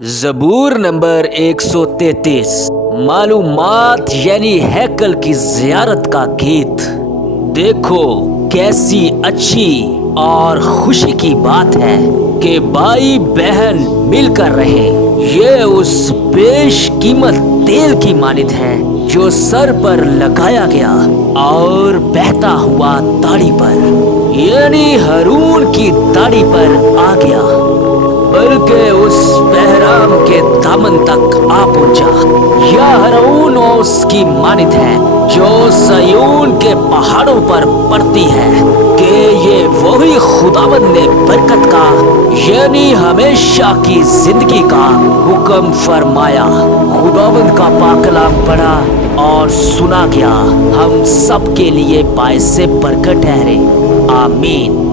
ज़बूर number 133 मालूमात यानी हैकल की ज़ियारत का गीत। देखो कैसी अच्छी और खुशी की बात है कि भाई बहन मिलकर रहे। ये उस बेश कीमत तेल की मानित है जो सर पर लगाया गया और बहता हुआ दाढ़ी पर यानी हारून की दाढ़ी पर आ गया, बल्कि उस बहराम के दामन तक आ पहुंचा। यह हारून उसकी मानित है जो सयून के पहाड़ों पर पड़ती है कि ये वही खुदावंद ने बरकत का यानी हमेशा की जिंदगी का हुक्म फरमाया। खुदावंद का पाक कलाम पढ़ा और सुना गया, हम सब के लिए बायसे बरकत ठहरे। आमीन।